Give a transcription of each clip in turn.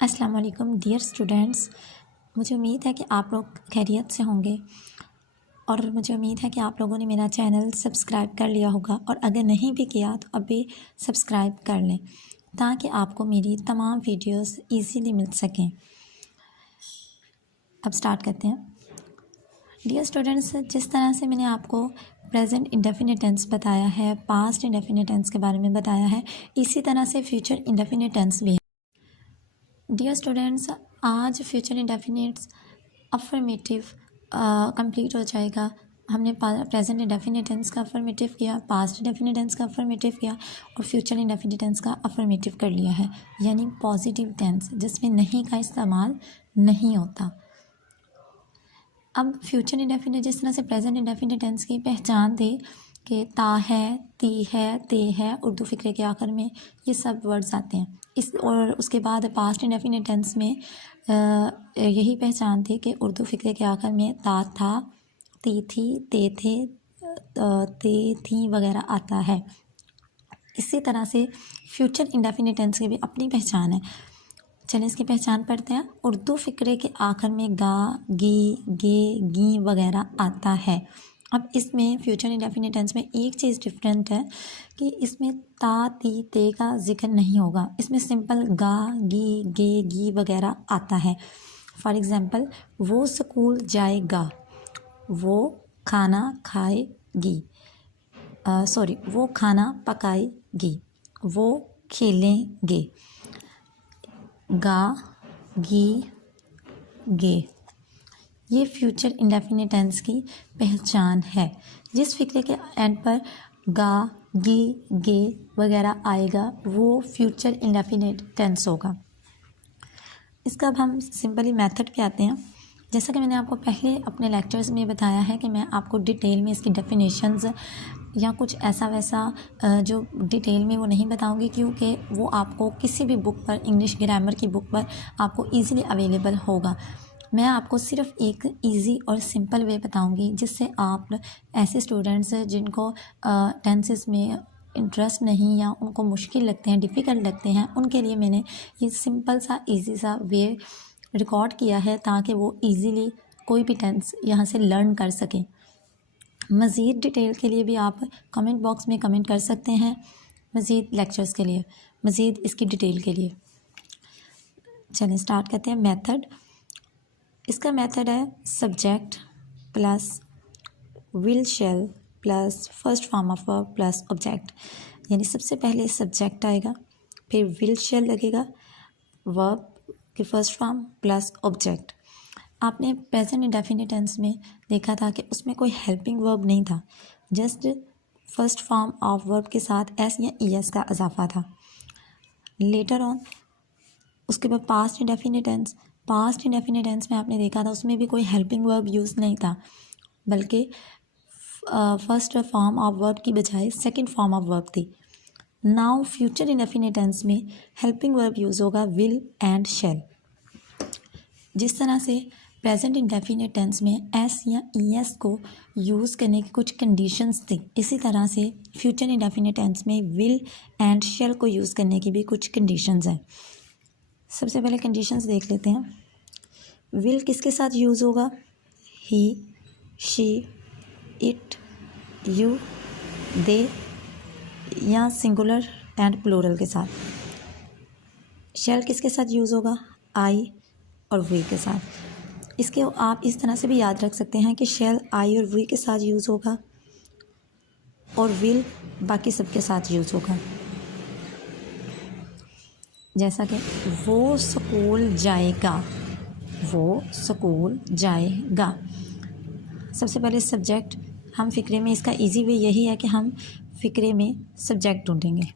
अस्सलाम वालेकुम dear students. मुझे उम्मीद है कि आप लोग खैरियत से होंगे और मुझे उम्मीद है कि आप लोगों ने मेरा चैनल सब्सक्राइब कर लिया होगा और अगर नहीं भी किया तो अभी सब्सक्राइब कर लें ताकि आपको मेरी तमाम वीडियोस इजीली मिल सकें। अब स्टार्ट करते हैं। डियर स्टूडेंट्स, जिस तरह से मैंने आपको प्रेजेंट इंडेफिनिट टेंस बताया है, पास्ट इंडेफिनिट टेंस के बारे में बताया है, इसी तरह से फ्यूचर इंडेफिनिट टेंस भी है। डियर स्टूडेंट्स, आज फ्यूचर इंडेफिनिट्स अफर्मेटिव कंप्लीट हो जाएगा। हमने प्रेजेंट इंडेफिनिट टेंस का अफर्मेटिव किया, पास्ट इंडेफिनिट टेंस का अफर्मेटिव किया और फ्यूचर इंडेफिनिट टेंस का अफर्मेटिव कर लिया है, यानी पॉजिटिव टेंस जिसमें नहीं का इस्तेमाल नहीं होता। अब फ्यूचर इंडेफिनिट जिस तरह से प्रेजेंट इंडेफिनिट टेंस की पहचान थे कि ता है, ती है, ते है, उर्दू फ़िक्रे के आखिर में ये सब वर्ड्स आते हैं। इस और उसके बाद पास्ट इंडेफिनिट टेंस में यही पहचान थी कि उर्दू फ़िक्रे के आखिर में ता था, ती थी, ते थे, ते थी वगैरह आता है। इसी तरह से फ्यूचर इंडेफिनिट टेंस की भी अपनी पहचान है। चलिए इसकी पहचान पढ़ते हैं। उर्दू फ़िक्रे के आखिर में गा, गी, गे, गी वगैरह आता है। अब इसमें फ्यूचर इंडेफिनिट टेंस में एक चीज़ डिफरेंट है कि इसमें ता, ती, ते का जिक्र नहीं होगा। इसमें सिंपल गा, गी, गे, गी वगैरह आता है। फॉर एग्ज़ाम्पल, वो स्कूल जाएगा, वो खाना खाएगी, वो खाना पकाएगी, वो खेलेंगे। गा, गी, गे, ये फ्यूचर इंडेफिनिट टेंस की पहचान है। जिस फिक्रे के एंड पर गा, गी, गे वगैरह आएगा वो फ्यूचर इंडेफिनिट टेंस होगा। इसका अब हम सिंपली मेथड पे आते हैं। जैसा कि मैंने आपको पहले अपने लेक्चर्स में बताया है कि मैं आपको डिटेल में इसकी डेफिनेशंस या कुछ ऐसा वैसा जो डिटेल में वो नहीं बताऊंगी, क्योंकि वो आपको किसी भी बुक पर, इंग्लिश ग्रामर की बुक पर आपको इजीली अवेलेबल होगा। मैं आपको सिर्फ एक इजी और सिंपल वे बताऊंगी जिससे आप ऐसे स्टूडेंट्स जिनको टेंसेस में इंटरेस्ट नहीं या उनको मुश्किल लगते हैं, डिफ़िकल्ट लगते हैं, उनके लिए मैंने ये सिंपल सा ईजी सा वे रिकॉर्ड किया है ताकि वो इजीली कोई भी टेंस यहाँ से लर्न कर सकें। मज़ीद डिटेल के लिए भी आप कमेंट बॉक्स में कमेंट कर सकते हैं, मज़ीद लेक्चर्स के लिए, मज़ीद इसकी डिटेल के लिए। चलिए स्टार्ट करते हैं। मेथड, इसका मेथड है subject plus will shell plus first form of verb plus object. यानी सबसे पहले सब्जेक्ट आएगा, फिर विल शैल लगेगा, वर्ब की फर्स्ट फॉर्म प्लस ऑब्जेक्ट। आपने प्रेजेंट इंडेफिनिट टेंस में देखा था कि उसमें कोई हेल्पिंग वर्ब नहीं था, just first form of verb के साथ एस या ई एस का इजाफा था। लेटर ऑन उसके बाद पास्ट इंडेफिनिट टेंस में आपने देखा था उसमें भी कोई हेल्पिंग वर्ब यूज़ नहीं था, बल्कि फर्स्ट फॉर्म ऑफ वर्ब की बजाय सेकंड फॉर्म ऑफ वर्ब थी। नाउ फ्यूचर इंडेफिनिट टेंस में हेल्पिंग वर्ब यूज़ होगा विल एंड शैल। जिस तरह से प्रेजेंट इंडेफिनिट टेंस में एस या ई एस को यूज़ करने की कुछ कंडीशंस थी, इसी तरह से फ्यूचर इंडेफिनिट टेंस में विल एंड शैल को यूज़ करने की भी कुछ कंडीशंस हैं। सबसे पहले कंडीशंस देख लेते हैं। विल किसके साथ यूज़ होगा? ही, शी, इट, यू, दे या सिंगुलर एंड प्लूरल के साथ। शैल किसके साथ यूज़ होगा? आई और वी के साथ। इसके आप इस तरह से भी याद रख सकते हैं कि शैल आई और वी के साथ यूज़ होगा और विल बाकी सबके साथ यूज़ होगा। जैसा कि वो स्कूल जाएगा, वो स्कूल जाएगा। सबसे पहले सब्जेक्ट, हम फ़िक्रे में इसका इजी वे यही है कि हम फ़िक्रे में सब्जेक्ट ढूंढेंगे।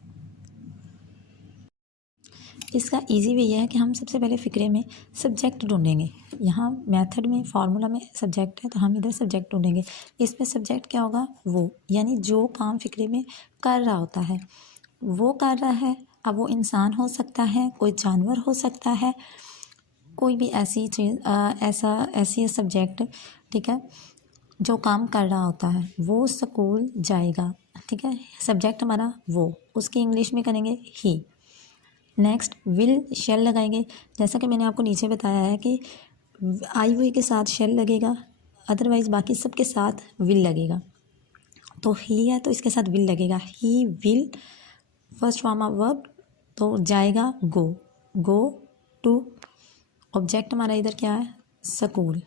इसका इजी वे यह है कि हम सबसे पहले फ़िक्रे में सब्जेक्ट ढूंढेंगे। यहाँ मेथड में फार्मूला में सब्जेक्ट है तो हम इधर सब्जेक्ट ढूंढेंगे। इसमें सब्जेक्ट क्या होगा? वो, यानी जो काम फ़िक्रे में कर रहा होता है वो कर रहा है। अब वो इंसान हो सकता है, कोई जानवर हो सकता है, कोई भी ऐसी चीज़ ऐसी सब्जेक्ट, ठीक है, जो काम कर रहा होता है। वो स्कूल जाएगा, ठीक है, सब्जेक्ट हमारा वो, उसकी इंग्लिश में करेंगे ही। नेक्स्ट विल शेल लगाएंगे। जैसा कि मैंने आपको नीचे बताया है कि आई हुई के साथ शेल लगेगा, अदरवाइज़ बाकी सब के साथ विल लगेगा। तो ही है तो इसके साथ विल लगेगा। He will first form of verb, तो जाएगा गो। गो टू, ऑब्जेक्ट हमारा इधर क्या है, school.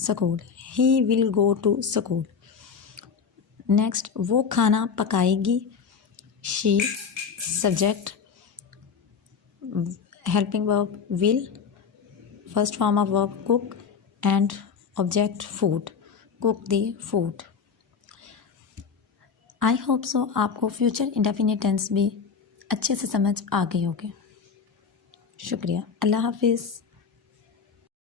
School, he will go to school. Next वो खाना पकाएगी, she. Subject helping verb will, first form of verb cook and object food, cook the food. I hope so आपको फ्यूचर इंडेफिनिट टेंस भी अच्छे से समझ आ गई होगी। शुक्रिया, अल्लाह हाफिज़।